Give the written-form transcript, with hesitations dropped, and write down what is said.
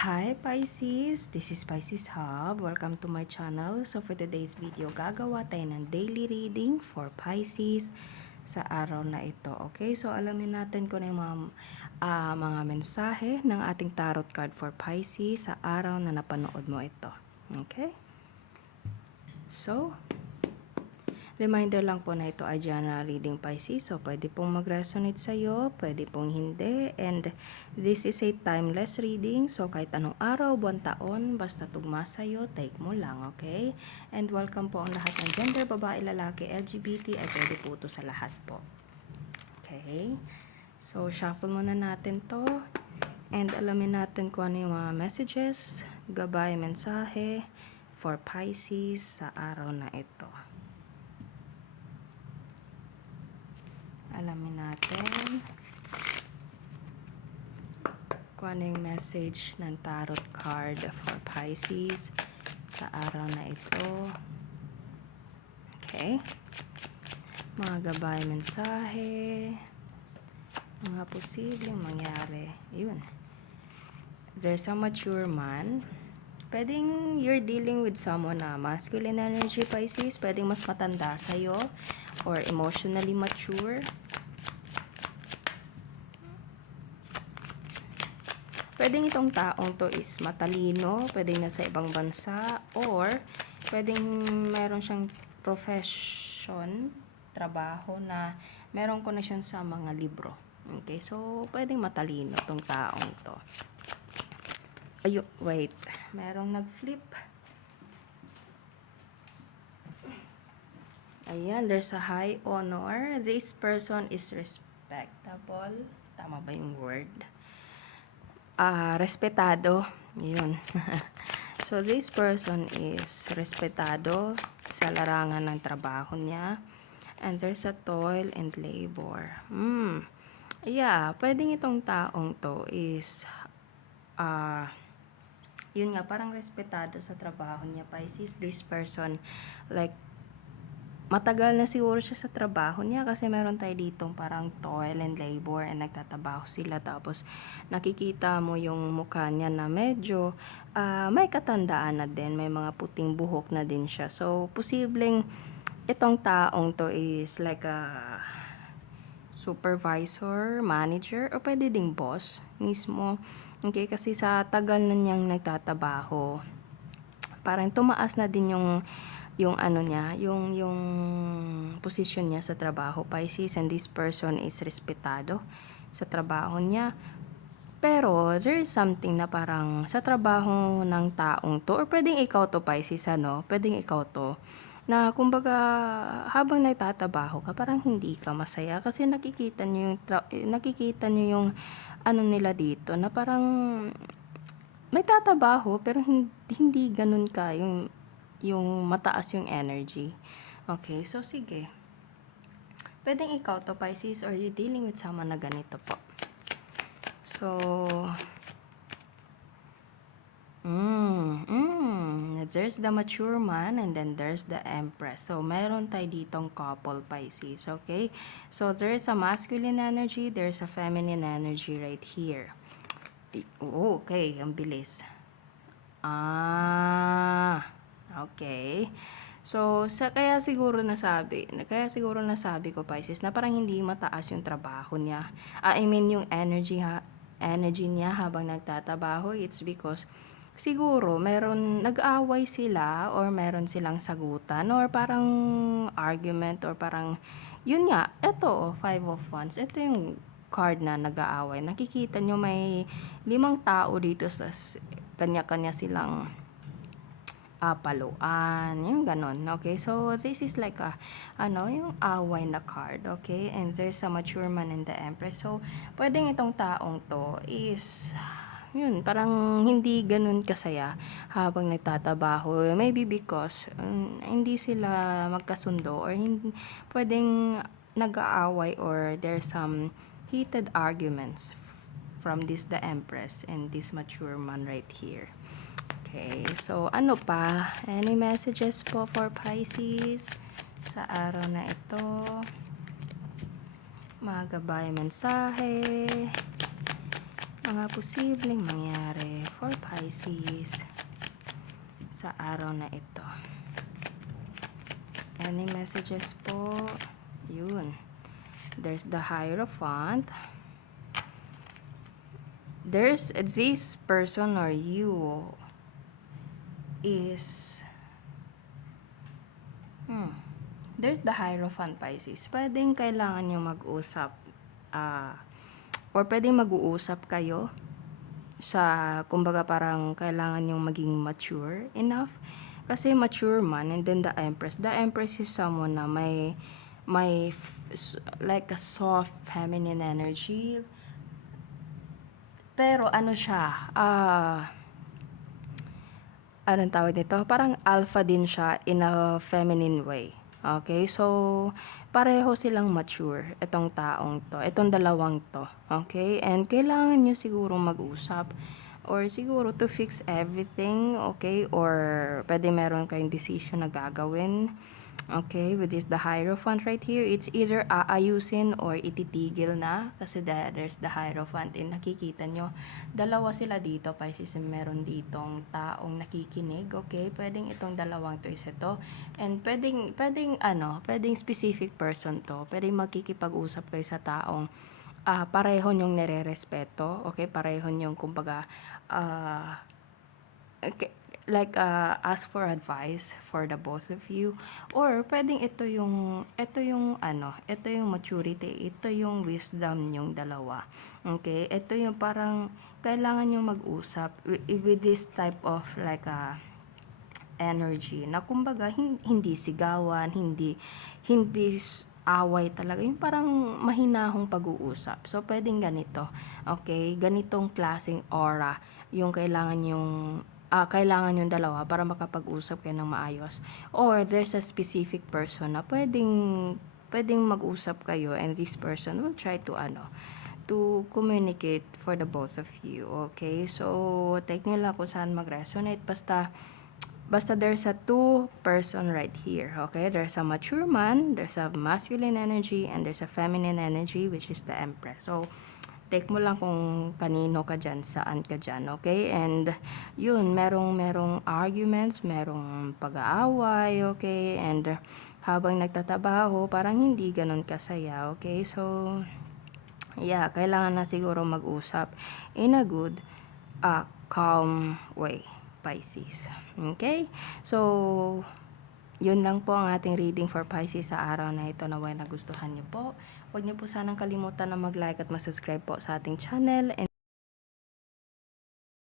Hi Pisces! This is Pisces Hub. Welcome to my channel. So for today's video, gagawa tayo ng daily reading for Pisces sa araw na ito. Okay? So alamin natin kung ano yung mga mensahe ng ating tarot card for Pisces sa araw na napanood mo ito. Okay? So, reminder lang po na ito ay general reading Pisces. So, pwede pong mag-resonate sa'yo, pwede pong hindi. And this is a timeless reading. So, kahit anong araw, buwan, taon, basta tugma sa'yo, take mo lang, okay? And welcome po ang lahat ng gender, babae, lalaki, LGBT, ay pwede po ito sa lahat po. Okay? So, shuffle muna natin to. And alamin natin kung ano yung mga messages, gabay, mensahe for Pisces sa araw na ito. Alamin natin kung ano yung message ng tarot card for Pisces sa araw na ito. Okay. Mga gabay, mensahe, mga posibleng mangyari. Yun. There's a mature man. Pwedeng you're dealing with someone na masculine energy, Pisces. Pwedeng mas matanda sa'yo or emotionally mature. Pwedeng itong taong to is matalino, pwedeng nasa ibang bansa, or pwedeng meron siyang profession, trabaho na merong connection sa mga libro. Okay, so pwedeng matalino itong taong to. Wait, merong nag-flip. Ayan, there's a high honor. This person is respectable. Tama ba yung word? Respetado. Yun. So, this person is respetado sa larangan ng trabaho niya. And there's a toil and labor. Yeah, pwedeng itong taong to is, yun nga, parang respetado sa trabaho niya, Pisces. This person, like, matagal na siguro siya sa trabaho niya kasi meron tayo ditong parang toil and labor and nagtatrabaho sila, tapos nakikita mo yung mukha niya na medyo may katandaan na din, may mga puting buhok na din siya. So, posibleng itong taong to is like a supervisor, manager, o pwede ding boss mismo. Okay, kasi sa tagal na niyang nagtatrabaho, parang tumaas na din yung ano niya, yung position niya sa trabaho, Pisces, and this person is respetado sa trabaho niya. Pero there is something na parang sa trabaho ng taong to, or pwedeng ikaw to, Pisces, pwedeng ikaw to, na kumbaga habang nagtatrabaho ka, parang hindi ka masaya kasi nakikita niyo yung ano nila dito na parang may tatrabaho pero hindi ganun ka yung mataas yung energy. Okay, so sige. Pwedeng ikaw to, Pisces, or you dealing with someone na ganito po. So, there's the mature man and then there's the empress. So, meron tayo ditong couple, Pisces. Okay? So, there's a masculine energy, there's a feminine energy right here. Okay, ang bilis. Okay. So, kaya siguro nasabi ko, Pisces, na parang hindi mataas yung trabaho niya. I mean, yung energy niya habang nagtatrabaho, it's because siguro nag-aaway sila or meron silang sagutan or parang argument or parang yun nga, eto, Five of Wands. Ito yung card na nag-aaway. Nakikita nyo may 5 tao dito sa kanya-kanya silang paluan, yung ganon. Okay, so this is like yung away na card. Okay, and there's a mature man in the empress. So, pwedeng itong taong to is yun, parang hindi ganun kasaya habang nagtatabaho. Maybe because hindi sila magkasundo or hindi, pwedeng nag-aaway or there's some heated arguments from the empress and this mature man right here. Okay, so ano pa? Any messages po for Pisces sa araw na ito? Mga gabay mensahe, mga posibleng mangyari for Pisces sa araw na ito. Any messages po? Yun. There's the Hierophant. There's this person or you is there's the Hierophant, Pisces. Pwedeng kailangan nyo mag-usap or pwedeng mag-uusap kayo sa, kumbaga parang kailangan yung maging mature enough. Kasi mature man, and then the Empress is someone na may like a soft feminine energy. Pero ano siya, anong tawag nito? Parang alpha din siya in a feminine way. Okay, so pareho silang mature, itong taong to, itong dalawang to. Okay, and kailangan nyo siguro mag-usap or siguro to fix everything, okay, or pwede meron kayong decision na gagawin. Okay, with this the Hierophant right here, it's either aayusin or ititigil na kasi there's the Hierophant, and nakikita nyo dalawa sila dito, Pisces, meron ditong taong nakikinig. Okay, pwedeng itong dalawang to is ito, and pwedeng specific person to, pwedeng magkikipag-usap kayo sa taong pareho nyong nire-respeto. Okay, pareho nyong kumbaga ask for advice for the both of you, or pwedeng ito yung maturity, ito yung wisdom yung dalawa. Okay, ito yung parang kailangan yung mag-usap with this type of like energy na kumbaga hindi sigawan, hindi away talaga, yung parang mahinahong pag-uusap. So pwedeng ganito, okay, ganitong klaseng aura yung kailangan yung dalawa para makapag-usap kayo ng maayos. Or there's a specific person na pwedeng mag-usap kayo, and this person will try to communicate for the both of you. Okay, so take nyo lang kung saan mag-resonate, basta there's a two person right here. Okay, there's a mature man, there's a masculine energy, and there's a feminine energy, which is the Empress. So take mo lang kung kanino ka dyan, saan ka dyan, okay? And yun, merong arguments, merong pag-aaway, okay? And habang nagtatabaho, parang hindi ganun kasaya, okay? So yeah, kailangan na siguro mag-usap in a good, calm way, Pisces. Okay? So yun lang po ang ating reading for Pisces sa araw na ito. Naway nagustuhan niyo po. Huwag niyo po sanang kalimutan na mag-like at mag-subscribe po sa ating channel. And